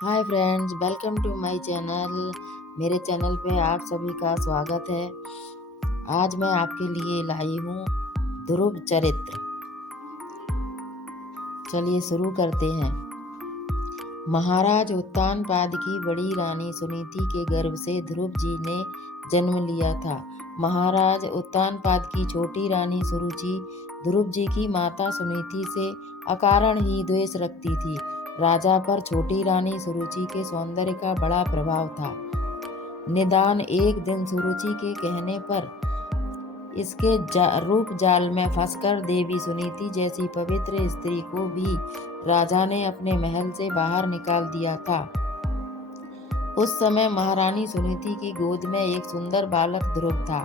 Hi friends, welcome to my channel. मेरे channel पे आप सभी का स्वागत है। आज मैं आपके लिए लाई हूँ ध्रुव चरित्र। चलिए शुरू करते हैं। महाराज उत्तानपाद की बड़ी रानी सुनीति के गर्भ से ध्रुव जी ने जन्म लिया था। महाराज उत्तानपाद की छोटी रानी सुरुचि ध्रुव जी की माता सुनीति से अकारण ही द्वेष रखती थी। राजा पर छोटी रानी सुरुचि के सौंदर्य का बड़ा प्रभाव था। निदान एक दिन सुरुचि के कहने पर इसके रूप जाल में फंसकर देवी सुनीति जैसी पवित्र स्त्री को भी राजा ने अपने महल से बाहर निकाल दिया था। उस समय महारानी सुनीति की गोद में एक सुंदर बालक ध्रुव था।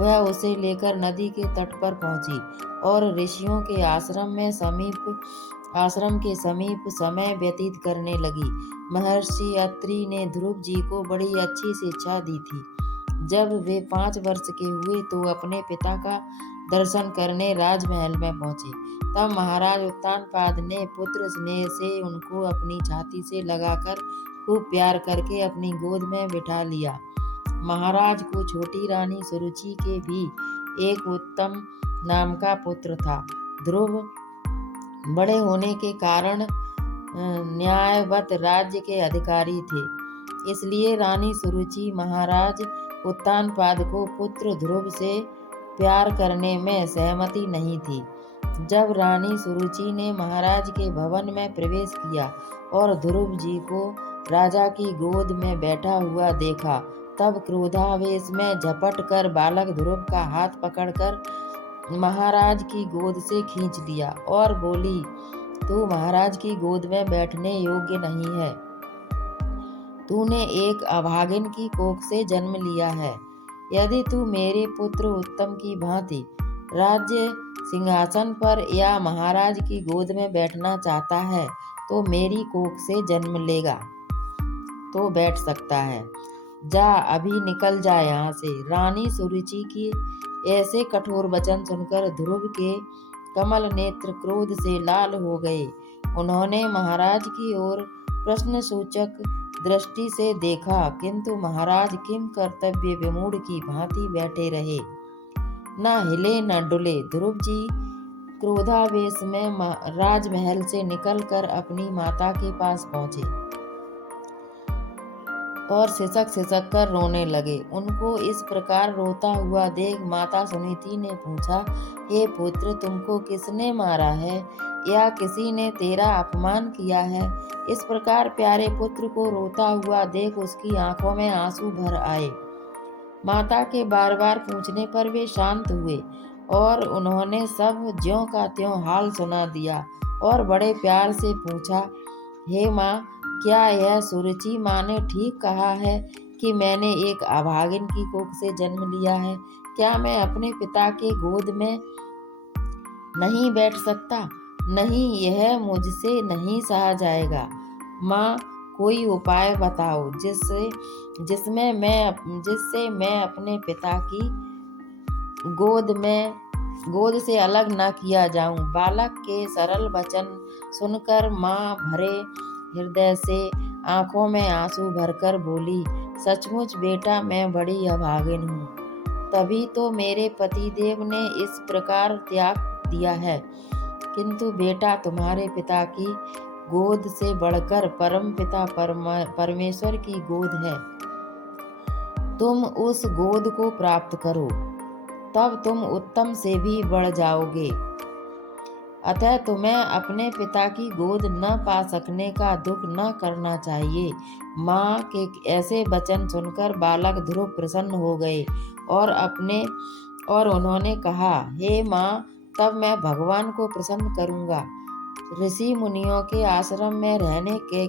वह उसे लेकर नदी के तट पर पहुंची और ऋषियों के आश्रम के समीप समय व्यतीत करने लगी। महर्षि अत्रि ने ध्रुव जी को बड़ी अच्छी शिक्षा दी थी। जब वे 5 वर्ष के हुए तो अपने पिता का दर्शन करने राजमहल में पहुंचे। तब महाराज उत्तानपाद ने पुत्र स्नेह से उनको अपनी छाती से लगाकर खूब प्यार करके अपनी गोद में बिठा लिया। महाराज को छोटी रानी सुरुचि के भी एक उत्तम नाम का पुत्र था। ध्रुव बड़े होने के कारण न्यायवत राज्य के अधिकारी थे, इसलिए रानी सुरुचि महाराज उत्तानपाद को पुत्र ध्रुव से प्यार करने में सहमति नहीं थी। जब रानी सुरुचि ने महाराज के भवन में प्रवेश किया और ध्रुव जी को राजा की गोद में बैठा हुआ देखा, तब क्रोधावेश में झपट कर बालक ध्रुव का हाथ पकड़कर महाराज की गोद से खींच लिया और बोली, तू महाराज की गोद में बैठने योग्य नहीं है। तूने एक अभागिन की कोख से जन्म लिया है। यदि तू मेरे पुत्र उत्तम की भांति राज्य सिंहासन पर या महाराज की गोद में बैठना चाहता है तो मेरी कोख से जन्म लेगा तो बैठ सकता है। जा, अभी निकल जा यहाँ से। रानी सुरुचि की ऐसे कठोर वचन सुनकर ध्रुव के कमल नेत्र क्रोध से लाल हो गए। उन्होंने महाराज की ओर प्रश्नसूचक दृष्टि से देखा, किंतु महाराज किम कर्तव्य विमूढ़ की भांति बैठे रहे, न हिले न डुले। ध्रुव जी क्रोधावेश में राजमहल से निकलकर अपनी माता के पास पहुंचे और सिसक कर रोने लगे। उनको इस प्रकार रोता हुआ देख माता सुनीति ने पूछा, हे पुत्र, तुमको किसने मारा है या किसी ने तेरा अपमान किया है? इस प्रकार प्यारे पुत्र को रोता हुआ देख उसकी आंखों में आंसू भर आए। माता के बार बार पूछने पर वे शांत हुए और उन्होंने सब ज्यों का त्यों हाल सुना दिया और बड़े प्यार से पूछा, हे माँ, क्या यह सुरुचि माँ ने ठीक कहा है कि मैंने एक अभागिन की कोख से जन्म लिया है? क्या मैं अपने पिता के गोद में नहीं बैठ सकता? नहीं, यह मुझसे नहीं सहा जाएगा। माँ, कोई उपाय बताओ जिससे मैं अपने पिता की गोद से अलग न किया जाऊं। बालक के सरल वचन सुनकर माँ भरे हृदय से आंखों में आंसू भरकर बोली, सचमुच बेटा, मैं बड़ी अभागिन हूँ। तभी तो मेरे पतिदेव ने इस प्रकार त्याग दिया है। किंतु बेटा, तुम्हारे पिता की गोद से बढ़कर परमपिता परमेश्वर की गोद है। तुम उस गोद को प्राप्त करो, तब तुम उत्तम से भी बढ़ जाओगे। अतः तुम्हें अपने पिता की गोद न पा सकने का दुख न करना चाहिए। माँ के ऐसे वचन सुनकर बालक ध्रुव प्रसन्न हो गए और उन्होंने कहा, हे माँ, तब मैं भगवान को प्रसन्न करूँगा। ऋषि मुनियों के आश्रम में रहने के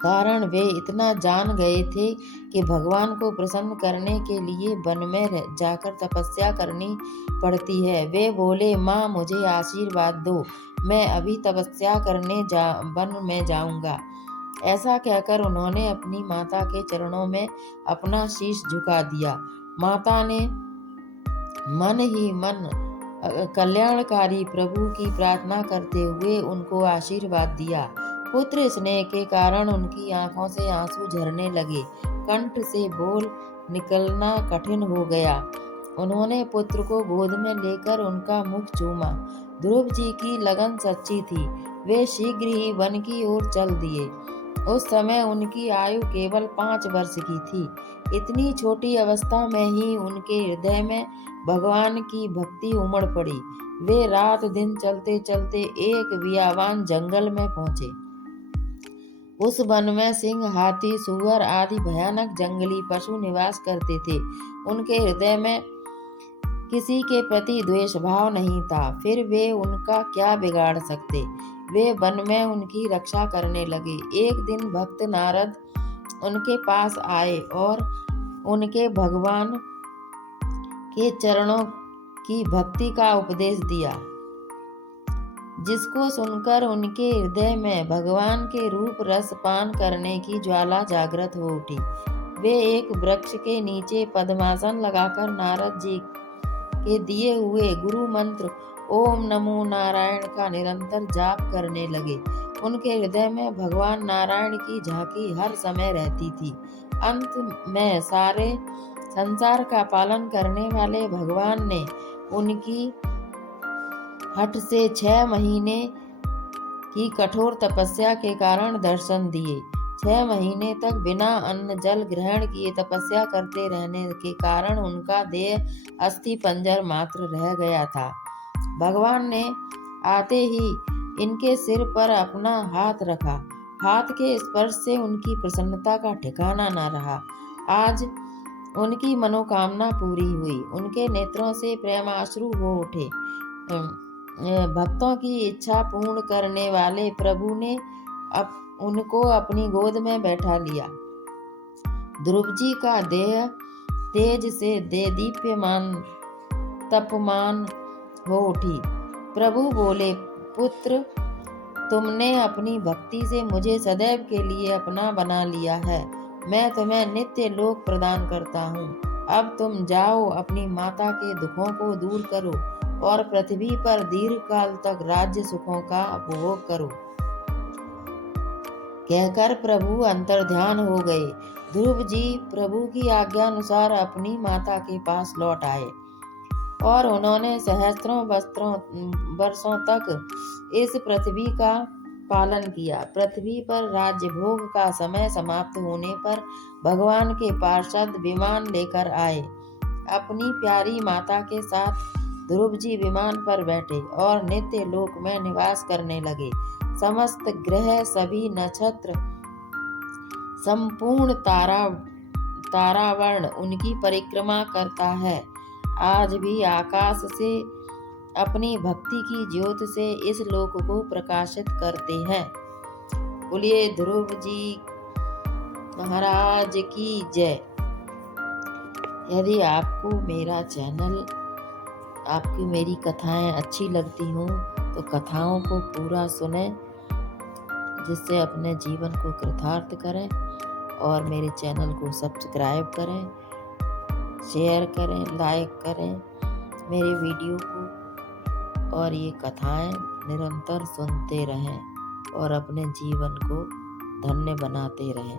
कारण वे इतना जान गए थे कि भगवान को प्रसन्न करने के लिए वन में जाकर तपस्या करनी पड़ती है। वे बोले, माँ, मुझे आशीर्वाद दो, मैं अभी तपस्या करने वन में जाऊंगा। ऐसा कहकर उन्होंने अपनी माता के चरणों में अपना शीश झुका दिया। माता ने मन ही मन कल्याणकारी प्रभु की प्रार्थना करते हुए उनको आशीर्वाद दिया। पुत्र स्नेह के कारण उनकी आंखों से आंसू झरने लगे, कंठ से बोल निकलना कठिन हो गया। उन्होंने पुत्र को गोद में लेकर उनका मुख चूमा। ध्रुव जी की लगन सच्ची थी, वे शीघ्र ही वन की ओर चल दिए। उस समय उनकी आयु केवल 5 वर्ष की थी। इतनी छोटी अवस्था में ही उनके हृदय में भगवान की भक्ति उमड़ पड़ी। वे रात दिन चलते चलते एक बियाबान जंगल में पहुंचे। उस वन में सिंह, हाथी, सूअर आदि भयानक जंगली पशु निवास करते थे। उनके हृदय में किसी के प्रति द्वेष भाव नहीं था, फिर वे उनका क्या बिगाड़ सकते। वे वन में उनकी रक्षा करने लगे। एक दिन भक्त नारद उनके पास आए और उनके भगवान के चरणों की भक्ति का उपदेश दिया, जिसको सुनकर उनके हृदय में भगवान के रूप रस पान करने की ज्वाला जागृत हो उठी। वे एक वृक्ष के नीचे पद्मासन लगाकर नारद जी के दिए हुए गुरु मंत्र ओम नमो नारायण का निरंतर जाप करने लगे। उनके हृदय में भगवान नारायण की झांकी हर समय रहती थी। अंत में सारे संसार का पालन करने वाले भगवान ने उनकी हठ से 6 महीने की कठोर तपस्या के कारण दर्शन दिए। 6 महीने तक बिना अन्न जल ग्रहण किए तपस्या करते रहने के कारण उनका देह अस्थि पंजर मात्र रह गया था। भगवान ने आते ही इनके सिर पर अपना हाथ रखा। हाथ के स्पर्श से उनकी प्रसन्नता का ठिकाना न रहा। आज उनकी मनोकामना पूरी हुई। उनके नेत्रों से प्रेमाश्रु हो उठे। भक्तों की इच्छा पूर्ण करने वाले प्रभु ने उनको अपनी गोद में बैठा लिया। ध्रुव जी का देह तेज से दीप्यमान तपमान हो उठी। प्रभु बोले, पुत्र, तुमने अपनी भक्ति से मुझे सदैव के लिए अपना बना लिया है। मैं तुम्हें नित्य लोक प्रदान करता हूँ। अब तुम जाओ, अपनी माता के दुखों को दूर करो और पृथ्वी पर दीर्घ काल तक राज्य सुखों का उपभोग करो। कहकर प्रभु अंतर्ध्यान हो गए। ध्रुव जी प्रभु की आज्ञा अनुसार अपनी माता के पास लौट आए और उन्होंने सहस्त्रों वर्षों तक इस पृथ्वी का पालन किया। पृथ्वी पर राज्य भोग का समय समाप्त होने पर भगवान के पार्षद विमान लेकर आए। अपनी प्यारी माता के साथ ध्रुव जी विमान पर बैठे और नित्य लोक में निवास करने लगे। समस्त ग्रह, सभी नक्षत्र, संपूर्ण तारावर्ण उनकी परिक्रमा करता है। आज भी आकाश से अपनी भक्ति की ज्योत से इस लोक को प्रकाशित करते हैं। बोलिए ध्रुव जी महाराज की जय। यदि आपको मेरा चैनल, आपकी मेरी कथाएं अच्छी लगती हों तो कथाओं को पूरा सुने, जिससे अपने जीवन को कृतार्थ करें और मेरे चैनल को सब्सक्राइब करें, शेयर करें, लाइक करें मेरे वीडियो को, और ये कथाएं निरंतर सुनते रहें और अपने जीवन को धन्य बनाते रहें।